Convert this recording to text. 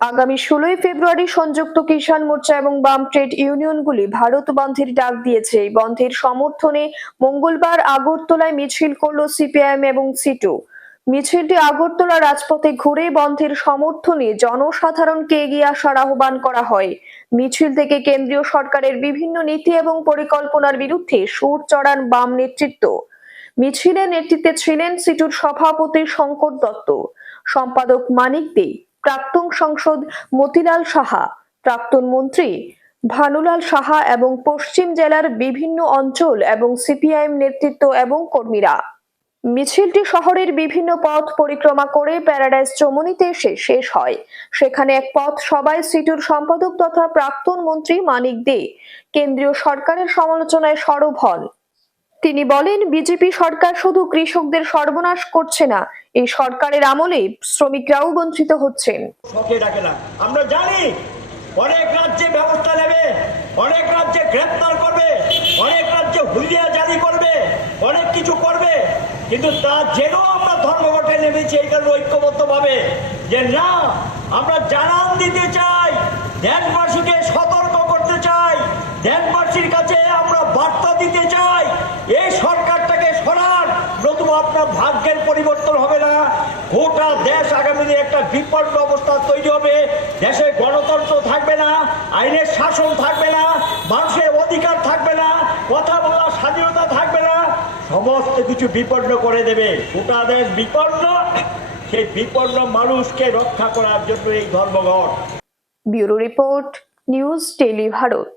আগামী 16ই ফেব্রুয়ারি সংযুক্ত কিষাণ মোর্চা এবং বাম ট্রেড ইউনিয়নগুলি ভারত বন্ধের ডাক দিয়েছে। এই বন্ধের সমর্থনে মঙ্গলবার আগরতলায় মিছিল করল সিপিআইএম এবং সিটু। মিছিলটি আগরতলা রাজপথে ঘুরে বন্ধের সমর্থনে জনসাধারণকে এগিয়ে আসার আহ্বান করা হয়। মিছিল থেকে কেন্দ্রীয় সরকারের বিভিন্ন নীতি এবং পরিকল্পনার বিরুদ্ধে সুর চড়ান বাম নেতৃত্ব। মিছিলে নেতৃত্বে ছিলেন সিটুর সভাপতি শঙ্কর দত্ত, সম্পাদক মানিক দে, প্রাক্তন সাংসদ মতিলাল সাহা, প্রাক্তন মন্ত্রী ভানুলাল সাহা এবং পশ্চিম জেলার বিভিন্ন অঞ্চল এবং সিপিআইএম নেতৃত্ব এবং কর্মীরা। মিছিলটি শহরের বিভিন্ন পথ পরিক্রমা করে প্যারাডাইস চৌমুহনীতে এসে শেষ হয়। সেখানে এক পথ সভায় সিটুর সম্পাদক তথা প্রাক্তন মন্ত্রী মানিক দে কেন্দ্রীয় সরকারের সমালোচনায় সরব হন। তিনি বলেন, বিজেপি সরকার শুধু কৃষকদের সর্বনাশ করছে না, এই সরকারের আমলে শ্রমিকরাও বঞ্চিত হচ্ছেন। আমরা জানি অনেক রাজ্যে ব্যবস্থা নেবে, অনেক রাজ্যে গ্রেফতার করবে, অনেক রাজ্যে হুলিয়া জারি করবে, অনেক কিছু করবে, কিন্তু তা যেন আমরা ধর্মঘটে নেমেছি এই কারণে ঐক্যবদ্ধভাবে যে না, আমরা জানান দিতে চাই, দেশবাসীকে সতর্ক করতে চাই, দেশবাসীর কাছে আমরা বার্তা দিতে চাই এই সরকারটাকে সরান, নতুবা আপনার ভাগ্যের পরিবর্তন হবে না। গোটা দেশ আগামী দিনে একটা বিপন্ন অবস্থা তৈরি হবে, দেশে গণতন্ত্র থাকবে না, আইনের শাসন থাকবে না, মানুষের অধিকার থাকবে না, কথা বলার স্বাধীনতা থাকবে না, সমস্ত কিছু বিপন্ন করে দেবে। গোটা দেশ বিপন্ন, সেই বিপন্ন মানুষকে রক্ষা করার জন্য এই ধর্মঘট। Bureau report, news tele Bharat.